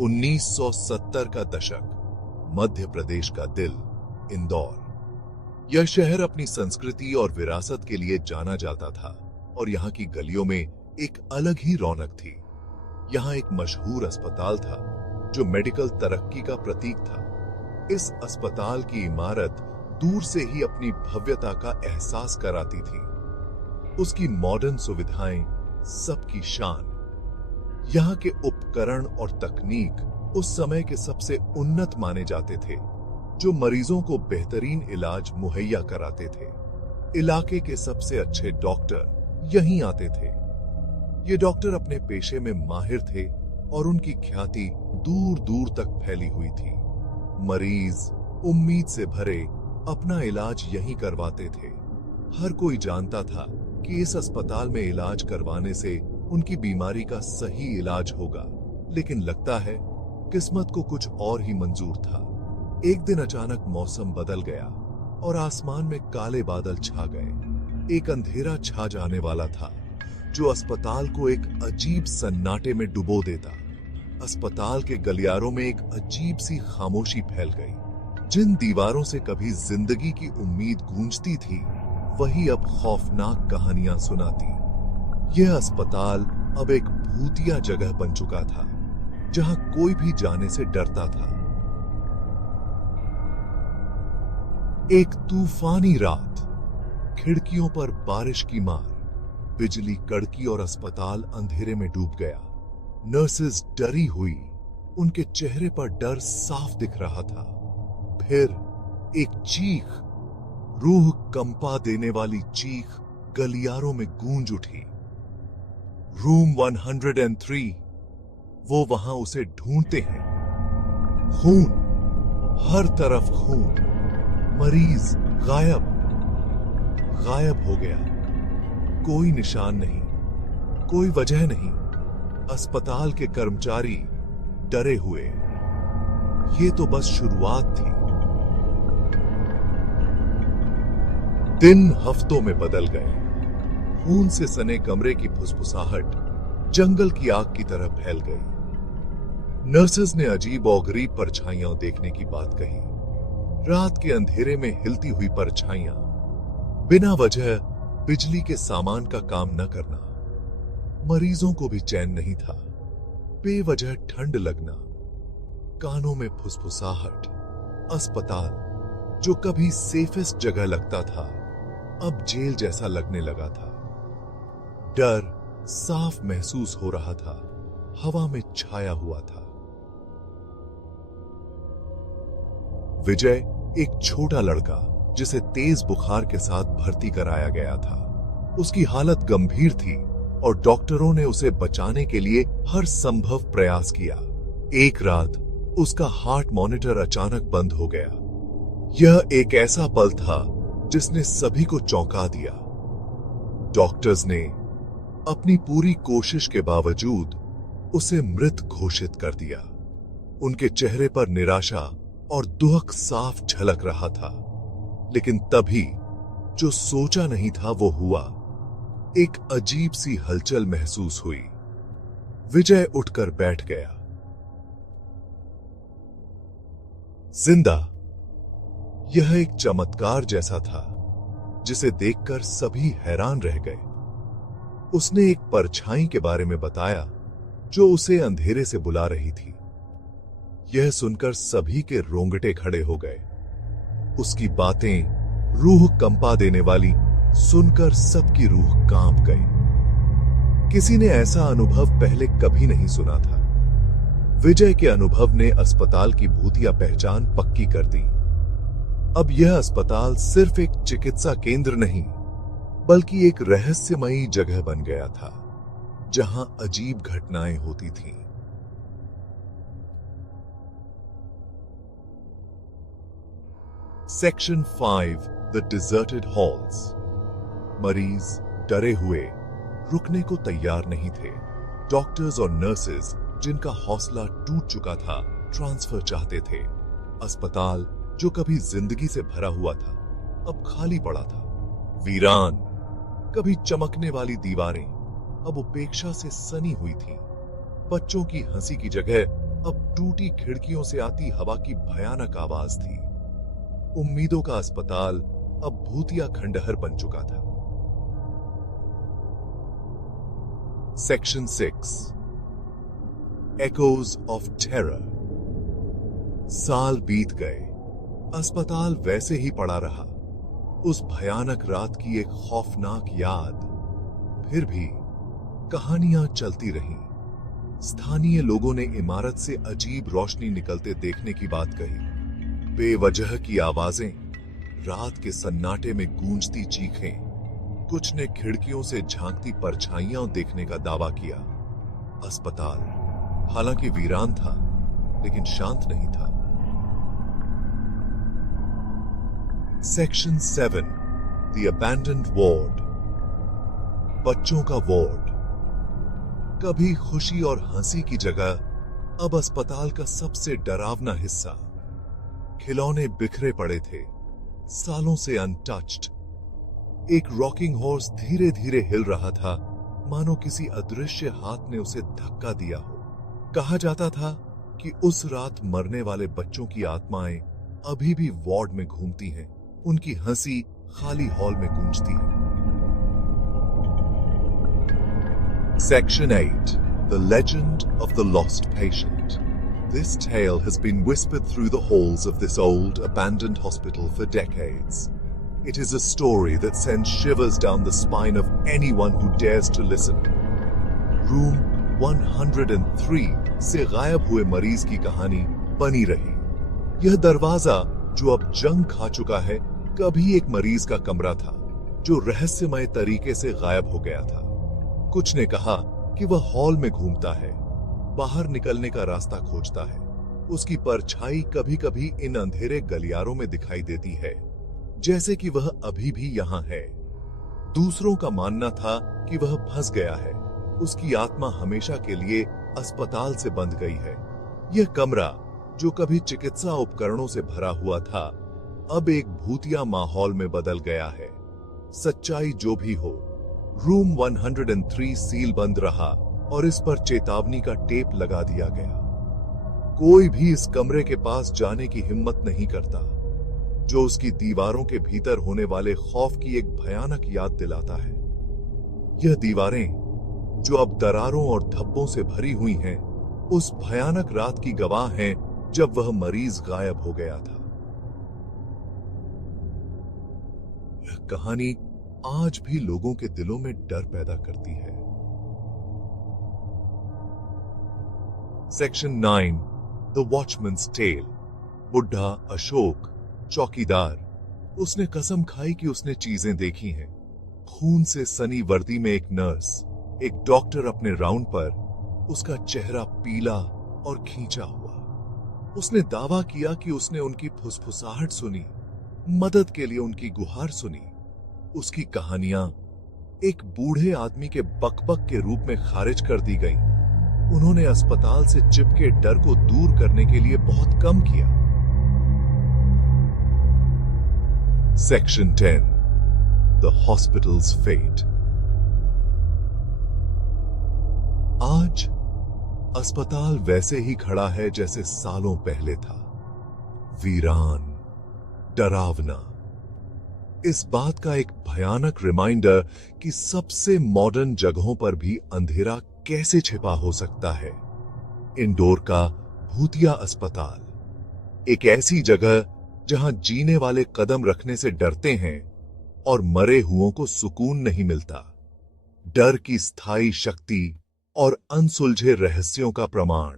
1970 का दशक, मध्य प्रदेश का दिल, इंदौर। यह शहर अपनी संस्कृति और विरासत के लिए जाना जाता था और यहाँ की गलियों में एक अलग ही रौनक थी। यहाँ एक मशहूर अस्पताल था जो मेडिकल तरक्की का प्रतीक था। इस अस्पताल की इमारत दूर से ही अपनी भव्यता का एहसास कराती थी। उसकी मॉडर्न सुविधाएं सबकी शान। यहाँ के उपकरण और तकनीक उस समय के सबसे उन्नत माने जाते थे, जो मरीजों को बेहतरीन इलाज मुहैया कराते थे। इलाके के सबसे अच्छे डॉक्टर यहीं आते थे। ये डॉक्टर अपने पेशे में माहिर थे और उनकी ख्याति दूर दूर तक फैली हुई थी। मरीज उम्मीद से भरे अपना इलाज यहीं करवाते थे। हर कोई जानता था कि इस अस्पताल में इलाज करवाने से उनकी बीमारी का सही इलाज होगा, लेकिन लगता है किस्मत को कुछ और ही मंजूर था। एक दिन अचानक मौसम बदल गया और आसमान में काले बादल छा गए। एक अंधेरा छा जाने वाला था जो अस्पताल को एक अजीब सन्नाटे में डुबो देता। अस्पताल के गलियारों में एक अजीब सी खामोशी फैल गई। जिन दीवारों से कभी जिंदगी की उम्मीद गूंजती थी, वही अब खौफनाक कहानियां सुनाती। यह अस्पताल अब एक भूतिया जगह बन चुका था, जहां कोई भी जाने से डरता था। एक तूफानी रात, खिड़कियों पर बारिश की मार, बिजली कड़की और अस्पताल अंधेरे में डूब गया। नर्सेज डरी हुई, उनके चेहरे पर डर साफ दिख रहा था। फिर एक चीख, रूह कंपा देने वाली चीख गलियारों में गूंज उठी। रूम 103, वो वहां उसे ढूंढते हैं। खून, हर तरफ खून। मरीज गायब हो गया। कोई निशान नहीं, कोई वजह नहीं। अस्पताल के कर्मचारी डरे हुए। ये तो बस शुरुआत थी। दिन हफ्तों में बदल गए। खून से सने कमरे की फुसफुसाहट जंगल की आग की तरह फैल गई। नर्सेज ने अजीब और गरीब परछाइयां देखने की बात कही। रात के अंधेरे में हिलती हुई परछाइयां, बिना वजह बिजली के सामान का काम न करना। मरीजों को भी चैन नहीं था। बेवजह ठंड लगना, कानों में फुसफुसाहट। अस्पताल जो कभी सेफेस्ट जगह लगता था, अब जेल जैसा लगने लगा था। डर साफ महसूस हो रहा था, हवा में छाया हुआ था। विजय एक छोटा लड़का, जिसे तेज बुखार के साथ भर्ती कराया गया था। उसकी हालत गंभीर थी और डॉक्टरों ने उसे बचाने के लिए हर संभव प्रयास किया। एक रात उसका हार्ट मॉनिटर अचानक बंद हो गया। यह एक ऐसा पल था जिसने सभी को चौंका दिया। डॉक्टर्स ने अपनी पूरी कोशिश के बावजूद उसे मृत घोषित कर दिया। उनके चेहरे पर निराशा और दुख साफ झलक रहा था। लेकिन तभी जो सोचा नहीं था वो हुआ। एक अजीब सी हलचल महसूस हुई। विजय उठकर बैठ गया। जिंदा। यह एक चमत्कार जैसा था जिसे देखकर सभी हैरान रह गए। उसने एक परछाई के बारे में बताया जो उसे अंधेरे से बुला रही थी। यह सुनकर सभी के रोंगटे खड़े हो गए। उसकी बातें रूह कंपा देने वाली सुनकर सबकी रूह कांप गई। किसी ने ऐसा अनुभव पहले कभी नहीं सुना था। विजय के अनुभव ने अस्पताल की भूतिया पहचान पक्की कर दी। अब यह अस्पताल सिर्फ एक चिकित्सा केंद्र नहीं, बल्कि एक रहस्यमयी जगह बन गया था, जहां अजीब घटनाएं होती थीं। Section 5, the deserted halls. मरीज डरे हुए, रुकने को तैयार नहीं थे। डॉक्टर्स और नर्सेज, जिनका हौसला टूट चुका था, ट्रांसफर चाहते थे। अस्पताल जो कभी जिंदगी से भरा हुआ था, अब खाली पड़ा था। वीरान, कभी चमकने वाली दीवारें अब उपेक्षा से सनी हुई थीं। बच्चों की हंसी की जगह अब टूटी खिड़कियों से आती हवा की भयानक आवाज थी। उम्मीदों का अस्पताल अब भूतिया खंडहर बन चुका था। Section 6 Echoes of Terror। साल बीत गए, अस्पताल वैसे ही पड़ा रहा। उस भयानक रात की एक खौफनाक याद। फिर भी कहानियां चलती रहीं। स्थानीय लोगों ने इमारत से अजीब रोशनी निकलते देखने की बात कही। बेवजह की आवाजें, रात के सन्नाटे में गूंजती चीखें। कुछ ने खिड़कियों से झांकती परछाइयां देखने का दावा किया। अस्पताल हालांकि वीरान था, लेकिन शांत नहीं था। Section 7 The Abandoned Ward। बच्चों का वार्ड। कभी खुशी और हंसी की जगह अब अस्पताल का सबसे डरावना हिस्सा। खिलौने बिखरे पड़े थे, सालों से अनटच्ड। एक रॉकिंग हॉर्स धीरे धीरे हिल रहा था, मानो किसी अदृश्य हाथ ने उसे धक्का दिया हो। कहा जाता था कि उस रात मरने वाले बच्चों की आत्माएं अभी भी वार्ड में घूमती हैं। उनकी हंसी खाली हॉल में गूंजती है। Section 8 The Legend of the Lost Patient। This tale has been whispered through the halls of this old, abandoned hospital for decades. It is a story that sends shivers down the spine of anyone who dares to listen. Room 103 से गायब हुए मरीज की कहानी बनी रही। यह दरवाजा, जो अब जंग खा चुका है, कभी एक मरीज का कमरा था, जो रहस्यमय तरीके से गायब हो गया था। कुछ ने कहा कि वह हॉल में घूमता है, बाहर निकलने का रास्ता खोजता है। उसकी परछाई कभी कभी इन अंधेरे गलियारों में दिखाई देती है, जैसे कि वह अभी भी यहाँ है। दूसरों का मानना था कि वह फंस गया है, उसकी आत्मा हमेशा के लिए अस्पताल से बंध गई है। यह कमरा, जो कभी चिकित्सा उपकरणों से भरा हुआ था, अब एक भूतिया माहौल में बदल गया है। सच्चाई जो भी हो, रूम 103 सील बंद रहा और इस पर चेतावनी का टेप लगा दिया गया। कोई भी इस कमरे के पास जाने की हिम्मत नहीं करता, जो उसकी दीवारों के भीतर होने वाले खौफ की एक भयानक याद दिलाता है। यह दीवारें, जो अब दरारों और धब्बों से भरी हुई हैं, उस भयानक रात की गवाह हैं जब वह मरीज गायब हो गया था। यह कहानी आज भी लोगों के दिलों में डर पैदा करती है। Section 9 the watchman's tale. बुढ़ा अशोक, चौकीदार, उसने कसम खाई कि उसने चीजें देखी हैं। खून से सनी वर्दी में एक नर्स, एक डॉक्टर अपने राउंड पर, उसका चेहरा पीला और खींचा हुआ। उसने दावा किया कि उसने उनकी फुसफुसाहट सुनी, मदद के लिए उनकी गुहार सुनी। उसकी कहानियां एक बूढ़े आदमी के बकबक के रूप में खारिज कर दी गई। उन्होंने अस्पताल से चिपके डर को दूर करने के लिए बहुत कम किया। Section 10 the hospitals fate. आज अस्पताल वैसे ही खड़ा है जैसे सालों पहले था। वीरान, डरावना। इस बात का एक भयानक रिमाइंडर कि सबसे मॉडर्न जगहों पर भी अंधेरा कैसे छिपा हो सकता है। इंदौर का भूतिया अस्पताल, एक ऐसी जगह जहां जीने वाले कदम रखने से डरते हैं और मरे हुओं को सुकून नहीं मिलता। डर की स्थायी शक्ति और अनसुलझे रहस्यों का प्रमाण।